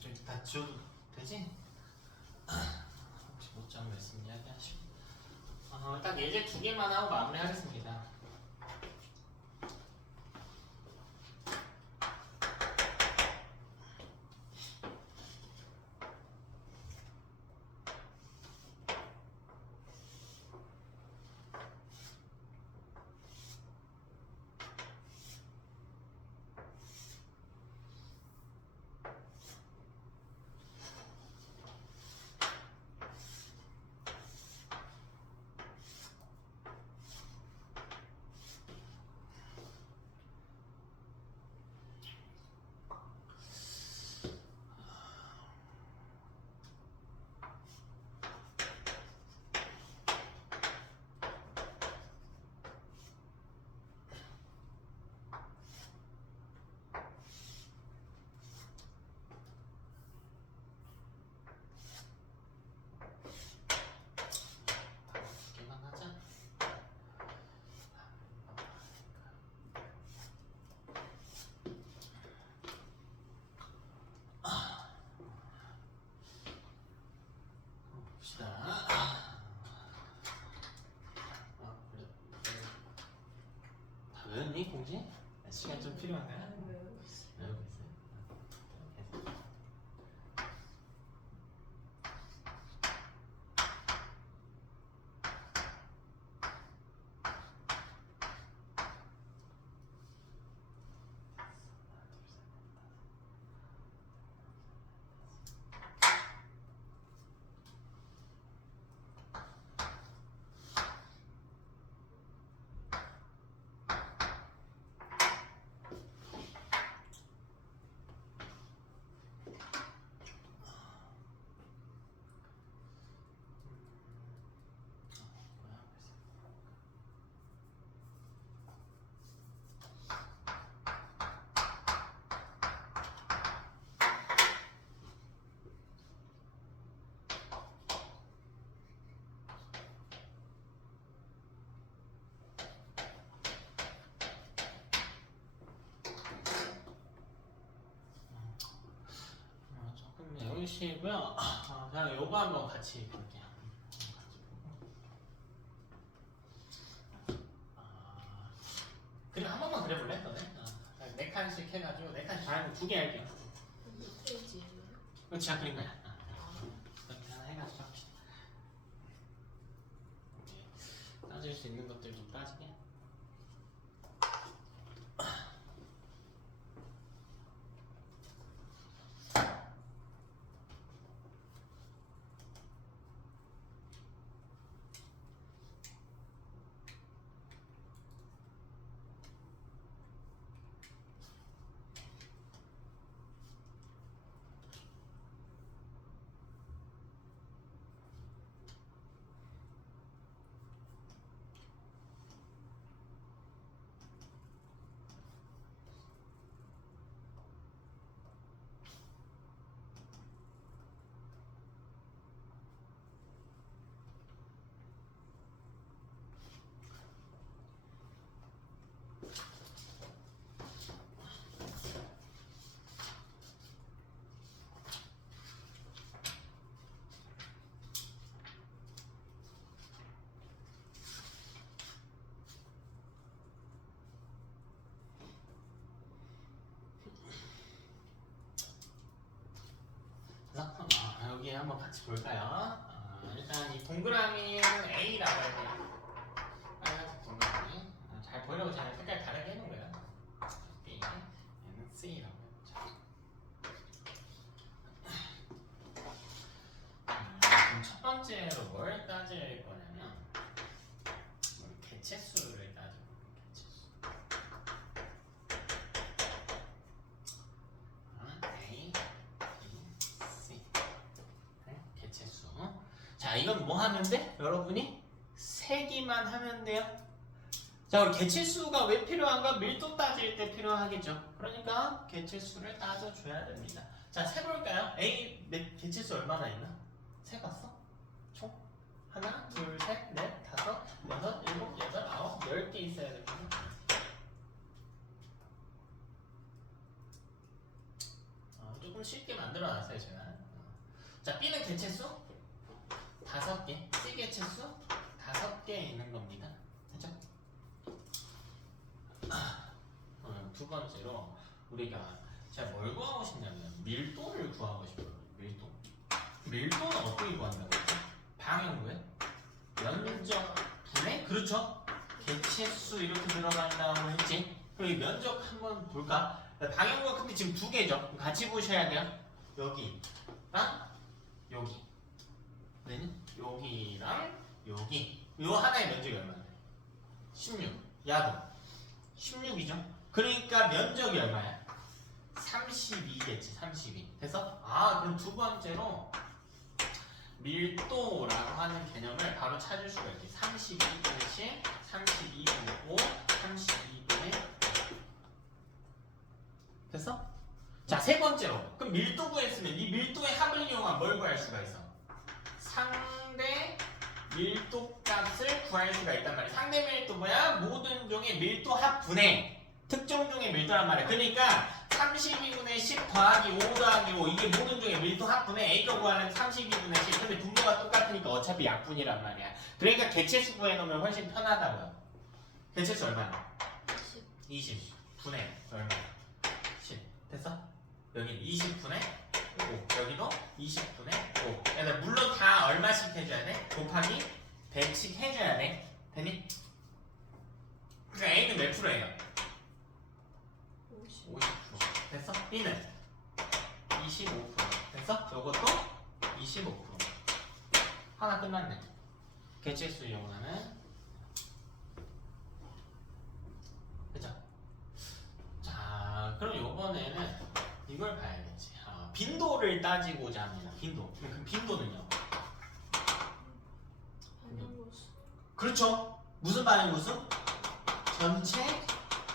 이렇게 다 지워도 되지? 혹시 못 잡으면 있으면 이야기하시고 딱 예제 2개만 하고 마무리하겠습니다. 외웠니 공지? 시간 좀 필요한가요? 외우고 있어요. 조금 외우시고요. 그냥 요거 한번 같이 볼게요. 그래 한 번만 그려볼래? 너네? 4칸씩 해가지고 4칸씩 다 2개 할게요. 몇 페이지예요? 이거 제가 그린 거야. 이렇게 하나 해가지고 합시다. 따질 수 있는 것들 좀 따지게. 여기 한번 같이 볼까요? 일단 이 동그라미는 A라고 해요. 빨간색 동그라미. 잘 보이려고 제가 색깔 다르게 해놓은 거예요. B, 얘는 C라고 해보자. 그럼 첫 번째로 뭘 따질 거냐면 개체수를 따질 거예요. 개체수. A, B, C. 개체수. 자, 이건 뭐 하면 돼? 여러분이 세기만 하면 돼요. 자, 우리 개체수가 왜 필요한가? 밀도 따질 때 필요하겠죠. 그러니까 개체수를 따져줘야 됩니다. 자, 세볼까요? A 개체수 얼마나 있나? 세봤어? 총? 하나, 둘, 셋, 넷, 다섯, 5, 7, 8, 9, 10개 있어야 됩니다. 조금 쉽게 만들어놨어요 제가. 자, B는 개체수 5개, C 개체수 5개 있는 겁니다. 됐죠? 두 번째로 우리가 제가 뭘 구하고 싶냐면 밀도를 구하고 싶어요. 밀도는 어떻게 구한다고 했죠? 방향구에 면적 분의 그렇죠? 개체수 이렇게 들어간다고 했지? 그럼 이 면적 한번 볼까? 방향구가 근데 지금 2개죠? 같이 보셔야 돼요. 여기랑 여기. 여기랑 여기. 요 하나의 면적이 얼마나 돼? 16. 야도 16이죠? 그러니까 면적이 얼마야? 32겠지. 32. 됐어? 그럼 두 번째로 밀도라고 하는 개념을 바로 찾을 수가 있지. 32분의 10, 32분의 5, 32분의 됐어? 자, 세 번째로 그럼 밀도 구했으면 이 밀도의 합을 이용한 뭘 구할 수가 있어? 상대 밀도 값을 구할 수가 있단 말이야. 상대 밀도 뭐야? 모든 종의 밀도 합분의 특정 종의 밀도란 말이야. 그러니까 32분의 10 더하기 5 더하기 5 이게 모든 종의 밀도 합분의 A가 구하는 32분의 10. 근데 분모가 똑같으니까 어차피 약분이란 말이야. 그러니까 개체수 구해놓으면 훨씬 편하다고요. 개체수 얼마야? 20 분의 얼마? 10 됐어? 여기 20분의 5 여기도 20분의 5 그러니까 물론 다 얼마씩 해줘야 돼? 곱하기 100씩 해줘야 돼. 되니? 그러니까 A는 몇 프로예요? 50% 됐어? B는 25% 됐어? 요것도 25% 하나 끝났네. 개체수 이용하는 그죠? 자 그럼 요번에는 이걸 봐야겠지. 빈도를 따지고자 합니다. 빈도. 그 빈도는요? 방향구수. 그렇죠. 무슨 방향구수? 전체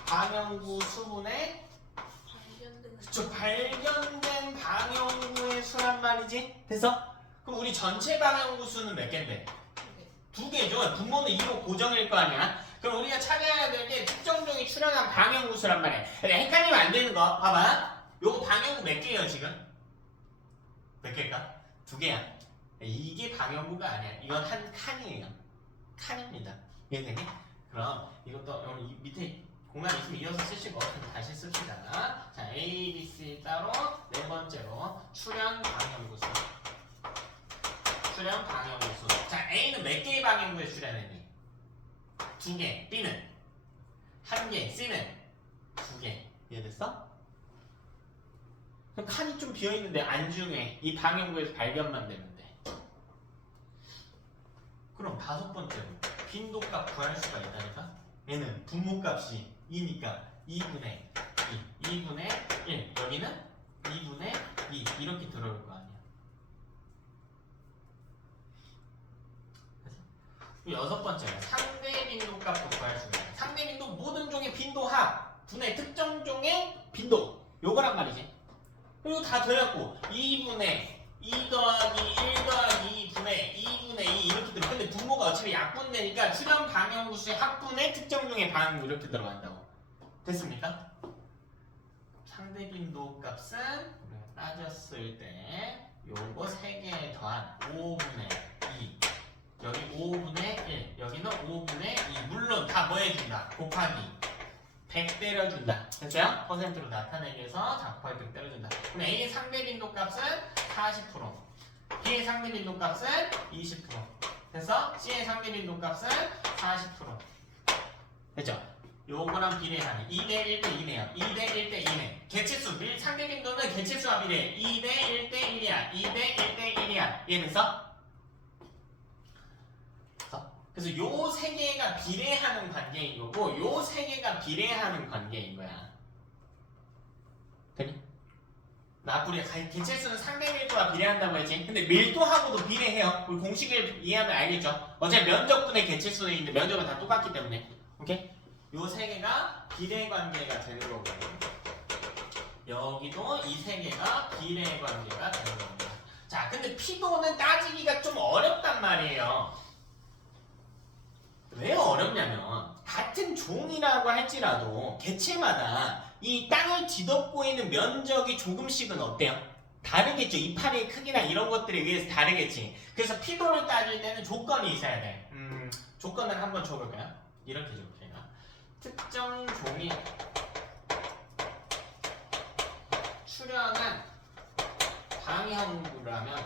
방향구 수분의 발견된. 그쵸. 발견된 방향구의 수란 말이지. 됐어? 그럼 우리 전체 방향구 수는 몇 개인데? 2개죠. 분모는 2로 고정일 거 아니야. 그럼 우리가 찾아야 될 게 특정 종이 출현한 방향구 수란 말이야. 그러니까 헷갈리면 안 되는 거. 봐봐. 요거 방향구 몇 개예요 지금? 몇 개일까? 2개야. 이게 방향구가 아니야. 이건 한 칸이에요. 칸입니다. 이해되니? 그럼 이것도 여기 밑에 공간 있으면 이어서 쓰시고 다시 씁시다. 자, A, B, C 따로 네 번째로 출현 방향구수. 출현 방향구수. 자, A는 몇 개의 방향구에 출현했니? 2개. B는 1개. C는 2개. 이해됐어? 그럼 칸이 좀 비어있는데 안중에 이 방향구에서 발견만 되면 돼. 그럼 5번째로 빈도값 구할 수가 있다니까? 얘는 분모값이 2니까 2분의 2, 2분의 1 여기는 2분의 2 이렇게 들어올 거 아니야. 그래서 6번째는 상대 빈도값도 구할 수가 있다. 상대 빈도 모든 종의 빈도 합 분의 특정 종의 빈도 요거란 말이지. 그리고 다 더했고 2분의 2 더하기 1 더하기 2분의 2분의 2 이렇게 들어. 근데 분모가 어차피 약분되니까 출현 방향구수의 합분의 특정 종의 방향구 이렇게 들어간다고. 됐습니까? 상대 빈도 값은 우리가 따졌을 때 요거 3개 더한 5분의 2 여기 5분의 1 여기는 5분의 2 물론 다 뭐 해준다? 곱하기 100 때려준다. 됐어요? 퍼센트로 나타내기 위해서 다 곱하기 100 때려준다. 그럼 A의 상대 빈도 값은 40% B의 상대 빈도 값은 20% 됐어? C의 상대 빈도 값은 40% 됐죠? 요거랑 비례하는 2대 1대 2네요. 2대 1대 2네. 개체수, 상대 빈도는 개체수와 비례 2대 1대 1이야. 2대 1대 1이야. 이해됐어? 그래서 요 세 개가 비례하는 관계인 거고 요 세 개가 비례하는 관계인 거야. 되니? 나쁘리 개체수는 상대 밀도와 비례한다고 했지. 근데 밀도하고도 비례해요. 우리 공식을 이해하면 알겠죠? 어차피 면적분의 개체수는 있는데 면적은 다 똑같기 때문에. 오케이? 요 세 개가 비례 관계가 되는 거고 여기도 이 세 개가 비례 관계가 되는 겁니다. 자, 근데 피도는 따지기가 좀 어렵단 말이에요. 왜 어렵냐면 같은 종이라고 할지라도 개체마다 이 땅을 뒤덮고 있는 면적이 조금씩은 어때요? 다르겠죠. 이파리의 크기나 이런 것들에 의해서 다르겠지. 그래서 피도를 따질 때는 조건이 있어야 돼. 조건을 한번 줘볼까요? 이렇게 줘볼게요. 특정 종이 출현한 방형구라면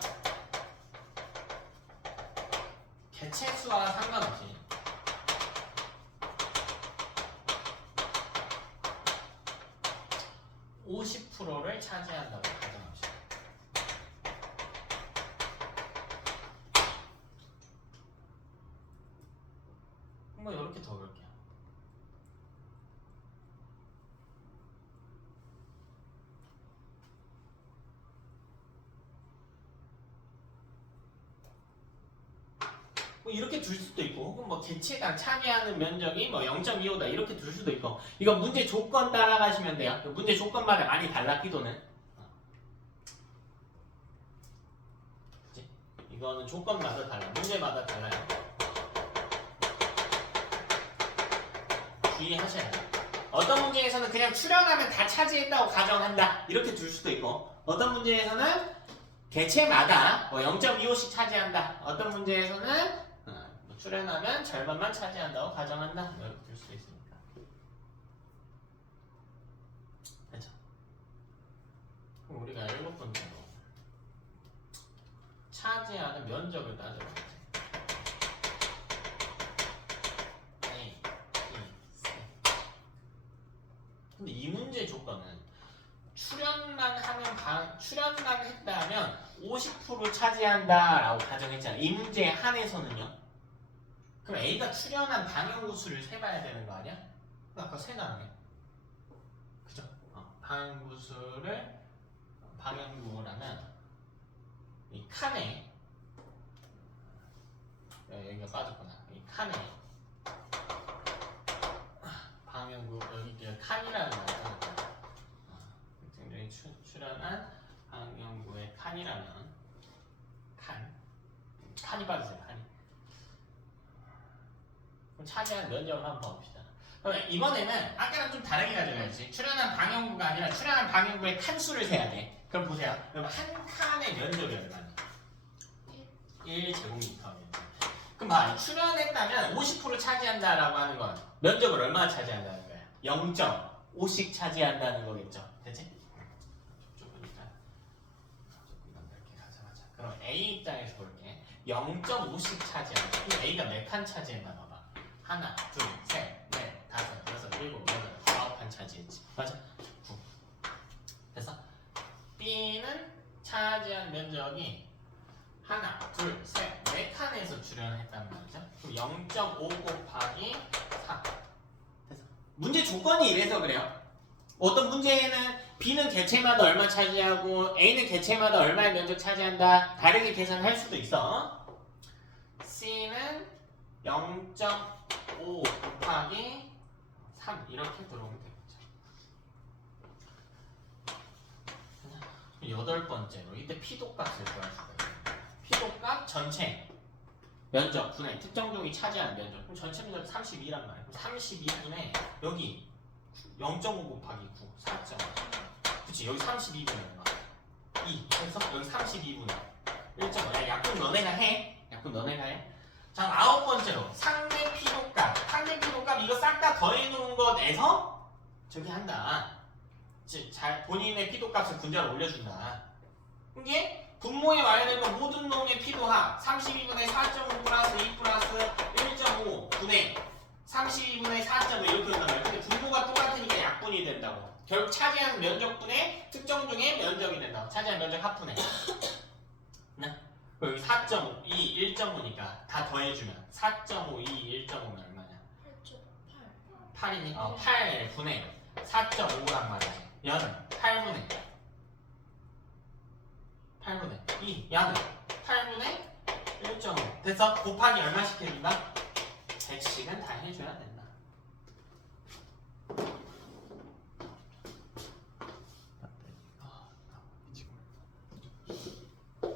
개체 수와 상관없이 50%를 차지한다고 가정합시다. 한번 이렇게 더 볼게요. 뭐 이렇게 둘 수도 있고 혹은 뭐 개체당 차지하는 면적이 뭐 0.25다 이렇게 둘 수도 있고 이거 문제 조건 따라가시면 돼요. 문제 조건마다 많이 달라 피도는. 그치? 이거는 조건마다 달라. 문제마다 달라요. 주의하셔야 돼요. 어떤 문제에서는 그냥 출현하면 다 차지했다고 가정한다 이렇게 둘 수도 있고 어떤 문제에서는 개체마다 뭐 0.25씩 차지한다. 어떤 문제에서는 출현하면 절반만 차지한다고 가정한다. 이렇게 될 수도 있으니까. 그렇죠? 그럼 우리가 7번째로 차지하는 면적을 따져보자. A, B, C. 근데 이 문제 조건은 출현만 했다면 50% 차지한다라고 가정했잖아. 이 문제에 한해서는요. 그럼 A가 출현한 방향구수를 세봐야 되는 거 아니야? 아까 세 나오네. 그죠? 방향구라면 이 칸에 여기가 빠졌구나. 이 칸에 방향구 여기 칸이라는 거 빠졌구나. 굉장히 출현한 방향구의 칸이라면 칸이 빠졌어요. 칸이. 그럼 차지한 면적을 한번 봐봅시다. 그럼 이번에는 아까랑 좀 다르게 가져가야지. 출현한 방향구가 아니라 출현한 방향구의 칸수를 세야 돼. 그럼 보세요. 그럼 한 칸의 면적이 얼마니? 1제곱미터. 그럼 봐. 출현했다면 50% 차지한다라고 하는 건 면적을 얼마나 차지한다는 거야? 0.5씩 차지한다는 거겠죠. 됐지? 좁으니까 조금 더 넓게 가져가자. 그럼 A 입장에서 볼게. 0.5씩 차지한다. 그럼 A가 몇 칸 차지했나 봐봐. 하나, 둘, 셋, 넷, 다섯, 여섯, 일곱, 여덟, 아홉 칸 차지했지. 맞아? 9. 그래서 B는 차지한 면적이 하나, 둘, 셋, 네 칸에서 출현했단 말이죠. 그럼 0.5 곱하기 4. 됐어. 문제 조건이 이래서 그래요. 어떤 문제에는 B는 개체마다 얼마 차지하고 A는 개체마다 얼마의 면적 차지한다. 다르게 계산할 수도 있어. C는 0.5 곱하기 3 이렇게 들어오면 되겠죠. 8번째로 이때 피도값을 구할 수가 있어요. 피도값 전체 면적 분의 특정 종이 차지하는 면적. 그럼 전체 면적 32란 말이에요. 그럼 32분의 여기 0.5 곱하기 9 4.5. 그치 여기 32분의 얼마? 2. 그래서 여기 32분의 1.5. 야, 약분 너네가 해. 자, 9번째로 상대 피도값. 상대 피도값 이거 싹 다 더해놓은 것에서 저기 한다. 잘 본인의 피도값을 분자로 올려준다. 이게 분모에 와야 되는 모든 놈의 피도합 32분의 4.5 플러스 2 플러스 1.5 분의 32분의 4.5 이렇게 된단 말이야. 근데 분모가 똑같으니까 약분이 된다고. 결국 차지하는 면적분의 특정 중에 면적이 된다고. 차지하는 면적 합분해. 네? 여기 4.5, 2, 1.5니까 다 더해주면 4.5, 2, 1.5면 얼마냐? 8.8. 8이니? 8분의 4.5란 말이지. 얘는 8분의 2. 얘는 8분의 1.5. 됐어? 곱하기 얼마씩 해준다? 100씩은 다 해줘야 된다.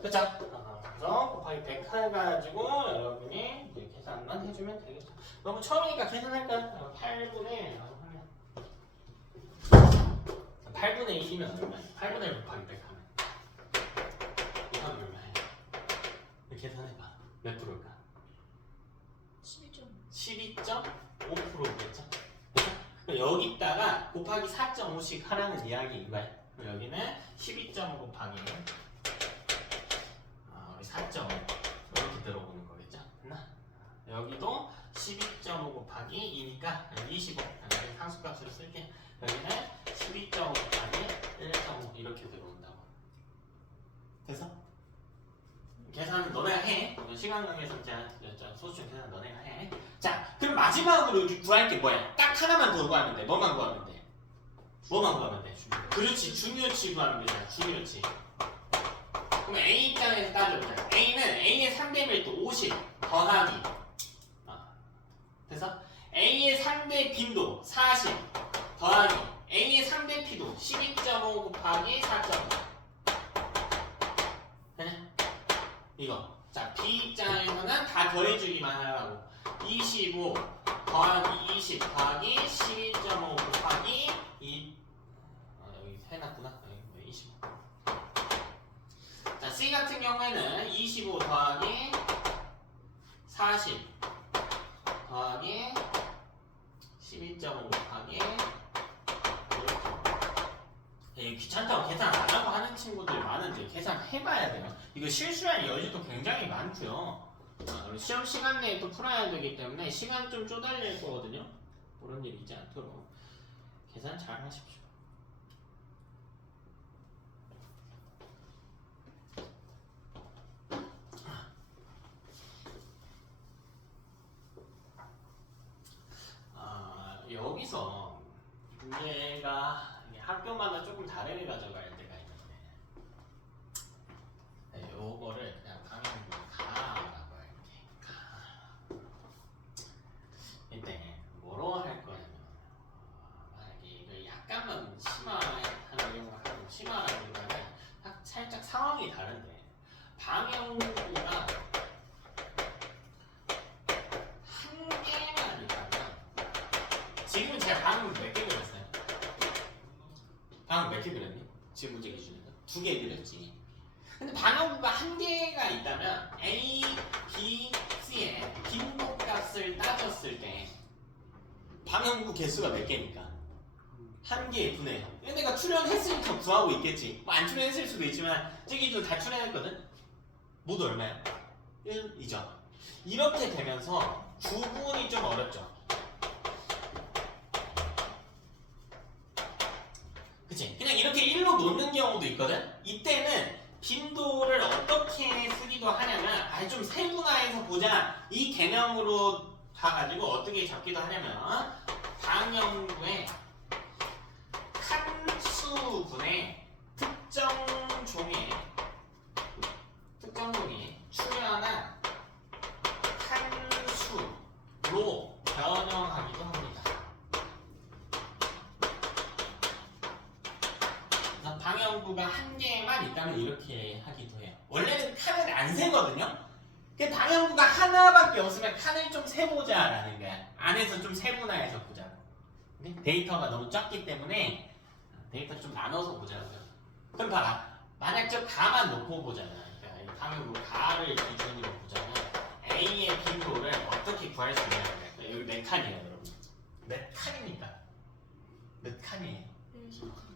그쵸? 그래서 곱하기 100 해가지고 여러분이 이렇게 계산만 해주면 되겠죠. 너무 처음이니까 계산할까요? 8분의 1이면 얼마예요? 8분의 1 곱하기 100 하면 이건 얼마예요? 계산해봐. 몇 프로일까? 12.5%겠죠? 여기다가 곱하기 4.5씩 하라는 이야기인 거예요. 여기는 12.5 곱하기 4.5 이렇게 들어보는 거겠죠? 여기도 12.5 곱하기 2니까 25 상수값을 쓸게. 여기는 12.5 곱하기 1.5 이렇게 들어온다고. 돼서? 계산은 너네가 해. 시간 관계에서 소수점 계산 너네가 해. 자, 그럼 마지막으로 구할 게 뭐야? 딱 하나만 더 구하면 돼. 뭐만 구하면 돼? 뭐만 구하면 돼? 그렇지, 중요치 구하면 되잖아. 중요치. 그럼 A 입장에서 따져보자. A는 A의 상대 밀도 50 더하기 그래서 A의 상대 빈도 40 더하기 A의 상대 P도 12.5 곱하기 4.5 되냐? 이거 자 B 입장에서는 다 더해주기만 하라고 25 더하기 20 더하기 12.5 곱하기 2 여기 해놨구나. 여기 25 자 C 같은 경우에는 25 더하기 40 더하기 12.5 곱하기 귀찮다고 계산 안 하고 하는 친구들 많은데 계산 해봐야 돼요. 이거 실수할 여지도 굉장히 많고요. 시험 시간 내에 또 풀어야 되기 때문에 시간 좀 쪼달릴 거거든요. 그런 일 있지 않도록 계산 잘 하십시오. 여기서 문제가 학교마다 조금 다르게 가져갈 때가 있는데 요거를 그냥 강의로 가라고 할게. 이때 뭐로 할 거냐면 만약에 이걸 약간만 심화하려고 하고 심화하기보다는 살짝 상황이 다른데 방영구가 한 개만 있다면 지금 제가 방금 몇 개 그렸어요? 방금 몇 개 그렸니? 지금 문제 기준에서? 2개 그렸지. 근데 방향구가 한 개가 있다면 A, B, C의 빈도 값을 따졌을 때 방향구 개수가 몇 개니까? 한 개의 분의. 얘네가 출연했으니까 구하고 있겠지. 뭐 안 출연했을 수도 있지만 저기도 다 출연했거든? 모두 얼마야? 1이죠. 이렇게 되면서 구분이 좀 어렵죠. 그치? 그냥 이렇게 1로 놓는 경우도 있거든? 이때는 빈도를 어떻게 쓰기도 하냐면 좀 세분화해서 보자 이 개념으로 가가지고 어떻게 잡기도 하냐면 방영구의 칸수분의 특정 종에 출연한 칸수로 변형하기도 합니다. 방영구가 한 개만 있다면 이렇게 하기도 해요. 원래는 칸을 안 세거든요. 방영구가 하나밖에 없으면 칸을 좀 세보자라는 거야. 안에서 좀 세분화해서 보자. 데이터가 너무 작기 때문에 데이터 좀 나눠서 보자고요. 그럼 봐라. 만약 저 가만 놓고 보잖아. 그러니까 방영구 가를 기준으로 보자면 A의 빈도를 어떻게 구할 수 있냐는 거야. 여기 몇 칸이에요, 여러분? 몇 칸입니까? 몇 칸이에요?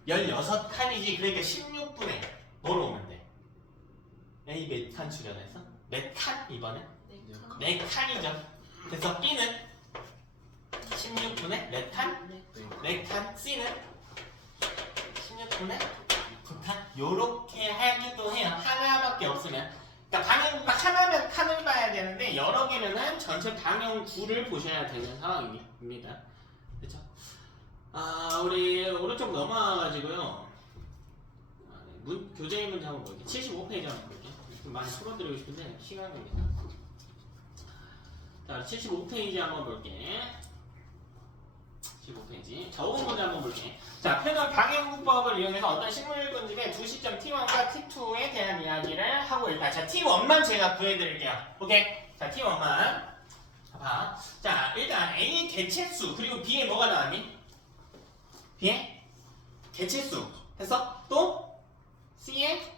16칸이지. 그러니까 16분의 뭐로 오면 돼? A 몇 칸 출연해서? 몇 칸 이번에? 4칸이죠. 그래서 B는 16분의 몇 칸? 4칸. C는 16분의 9칸. 요렇게 하기도 해요. 하나밖에 없으면. 그러니까 방영구가 하나면 칸을 봐야 되는데 여러 개면은 전체 방영구를 보셔야 되는 상황입니다. 그렇죠? 우리 오른쪽 넘어와가지고요. 교재 문제 한번 볼게요. 75페이지 한번 볼게요. 좀 많이 풀어드리고 싶은데 시간이 자, 75페이지 한번 볼게. 75페이지. 적은 문제 한번 볼게. 자, 표현 방향구법을 이용해서 어떤 식물군집의 두 시점 T1과 T2에 대한 이야기를 하고 있다. 자, T1만 제가 구해드릴게요. 오케이? 자, T1만. 봐. 자, 일단 A의 개체수 그리고 B에 뭐가 나왔니? B의 개체수 해서 또 C의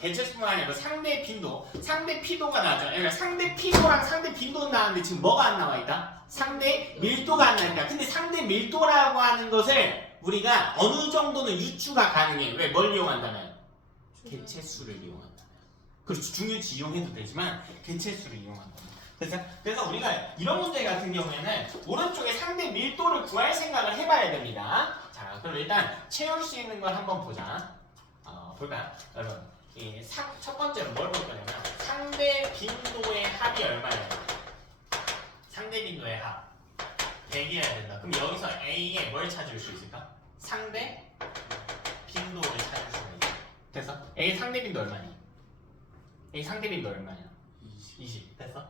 개체수뿐만 아니라 상대 빈도, 상대 피도가 나왔죠. 그러니까 상대 피도랑 상대 빈도는 나왔는데 지금 뭐가 안 나와 있다? 상대 밀도가 안 나와 있다. 근데 상대 밀도라고 하는 것을 우리가 어느 정도는 유추가 가능해. 왜? 뭘 이용한다면? 개체수를 이용한다면. 그렇지, 중요치 이용해도 되지만 개체수를 이용한다면. 그래서 우리가 이런 문제 같은 경우에는 오른쪽에 상대 밀도를 구할 생각을 해봐야 됩니다. 자, 그럼 일단 채울 수 있는 걸 한번 보자. 볼까요? 여러분, 첫 번째로 뭘 볼 거냐면 상대 빈도의 합이 얼마예요? 상대 빈도의 합 100이어야 된다. 그럼 여기서 A에 뭘 찾을 수 있을까? 상대 빈도를 찾을 수가 있다. 됐어? A 상대 빈도 얼마니? A 상대 빈도 얼마냐? 20. 됐어?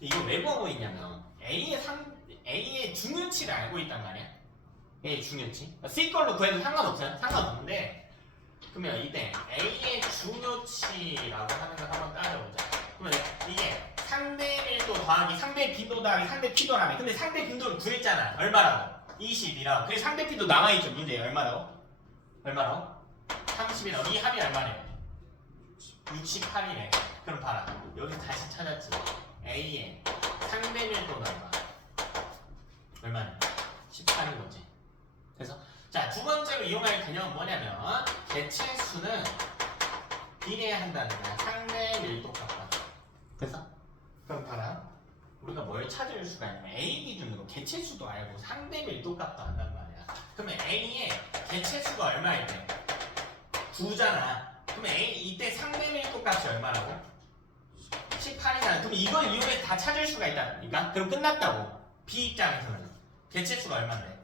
이거 왜 보고 있냐면 A의 중요치를 알고 있단 말이야. A의 중요치. C 걸로 구해도 상관없어요. 상관없는데 그러면 이때 A의 중요치라고 하는 걸 한번 따져보자. 그러면 이게 상대 밀도 더하기 상대 빈도 더하기 상대 피도라며. 근데 상대 빈도를 구했잖아. 얼마라고? 20이라고. 그래서 상대 피도 남아있죠. 문제에 얼마라고? 30이라고. 이 합이 얼마래요? 68이래. 그럼 봐라. 여기서 다시 찾았지. A의 상대 밀도는 얼마냐? 18인 거지. 그래서 자, 두 번째로 이용할 개념은 뭐냐면 개체수는 비례한다는 거야. 상대 밀도값과. 됐어? 그럼 봐라. 우리가 뭘 찾을 수가 있냐면 A 기준으로 개체수도 알고 상대 밀도값도 안단 말이야. 그러면 A의 개체수가 얼마일 때? 9잖아. 그러면 A 이때 상대 밀도값이 얼마라고? 18이잖아. 그럼 이걸 이용해서 다 찾을 수가 있다니까? 그럼 끝났다고. B 입장에서는 개체수가 얼마인데?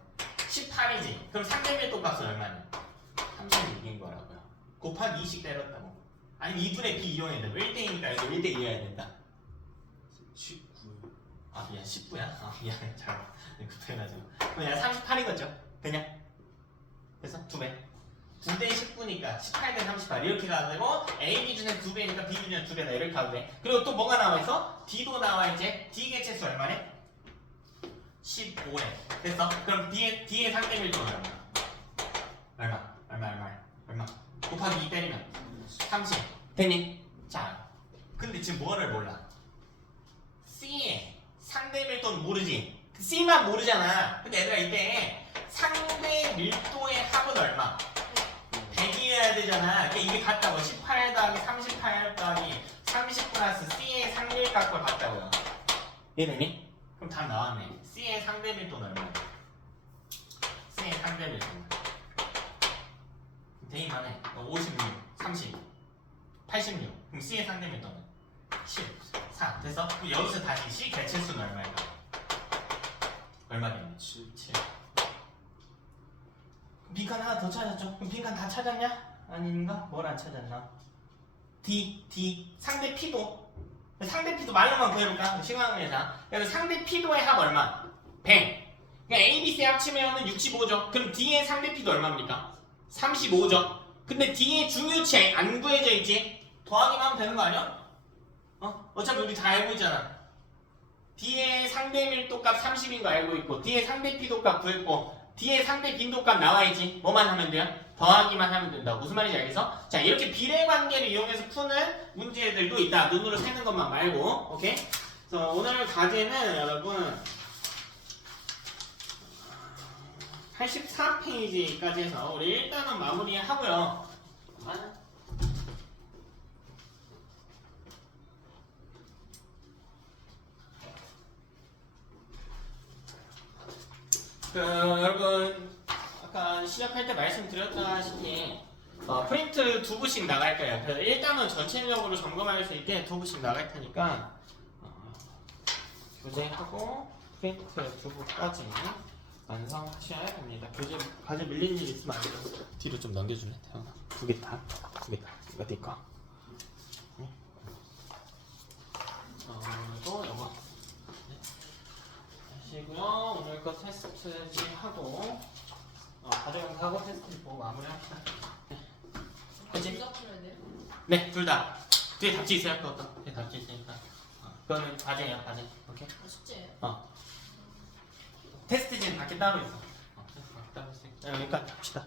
18이지. 그럼 상대 밀도 값은 얼마냐? 36인 거라고요. 곱하기 2씩 때렸다고. 아니면 2분의 B 이용해야 돼. 1대2니까 이거 1대2여야 된다. 19. 아, 미안. 10부야? 아, 미안. 잘 급해가지고. 그냥 38이겠죠? 그냥. 그래서 2배. 9대 19니까 18대 38 이렇게 가도 되고 A 기준에 2배니까 B 기준에 2배다 이렇게 가도 돼. 그리고 또 뭐가 나와있어? D도 나와있지? D 개체수 얼마네? 15래. 됐어? 그럼 D의 상대 밀도는 얼마? 곱하기 2 때리면 30. 됐니? 자, 근데 지금 뭐를 몰라? C의 상대 밀도는 모르지? C만 모르잖아. 근데 얘들아 이때 상대 밀도의 합은 얼마? 100이어야 되잖아. 그러니까 이게 같다고. 18 더하기 38 더하기 30 플러스 C의 상대 값과 같다고요. 이해되니? 그럼 답 나왔네. C의 상대 밀도는 얼마야? C의 상대 밀도는 대입만 해. 56, 30, 86. 그럼 C의 상대 밀도는 14. 됐어? 그럼 여기서 다시 C 개체수는 얼마야? 얼마 되니? 7. 빈칸 하나 더 찾았죠? 그럼 빈칸 다 찾았냐? 아닌가? 뭘 안 찾았나? D 상대 P도 상대 P도 말로만 구해볼까? 시간에서 그래서 상대 P도의 합 얼마? 100. 그러니까 A, B, C 합치면 65죠. 그럼 D의 상대 P도 얼마입니까? 35죠. 근데 D의 중요치 안 구해져 있지? 더하기만 하면 되는 거 아니야? 어차피 우리 다 알고 있잖아. D의 상대 밀도값 30인 거 알고 있고 D의 상대 P도값 구했고 D의 상대 빈도값 나와있지? 뭐만 하면 돼요? 더하기만 하면 된다. 무슨 말인지 알겠어? 자, 이렇게 비례관계를 이용해서 푸는 문제들도 있다. 눈으로 세는 것만 말고. 오케이? 그래서 오늘 과제는 여러분 84페이지까지 해서 우리 일단은 마무리하고요. 여러분 아까 시작할 때 말씀드렸다시피 프린트 2부씩 나갈 거예요. 그래서 일단은 전체적으로 점검할 수 있게 2부씩 나갈 테니까 교재하고 프린트 2부까지 완성하셔야 됩니다. 과제 밀린 일 있으면 안 돼요. 뒤로 좀 넘겨줄래? 태연아. 두 개 다. 이거 네 거. 또 이거. 하시고요. 오늘 거 테스트지 하고 과정하고 테스트 보고 마무리합시다. 네. 그치? 둘다 풀어야 돼요? 네, 둘 다. 뒤에 답지 있어요? 그것도? 뒤에 답지 있으니까. 그거는 과제야, 과제. 오케이. 숙제예요? 테스트지는 밖에 따로 있어. 테스트 밖에 따로 있으니까 여기까지 합시다.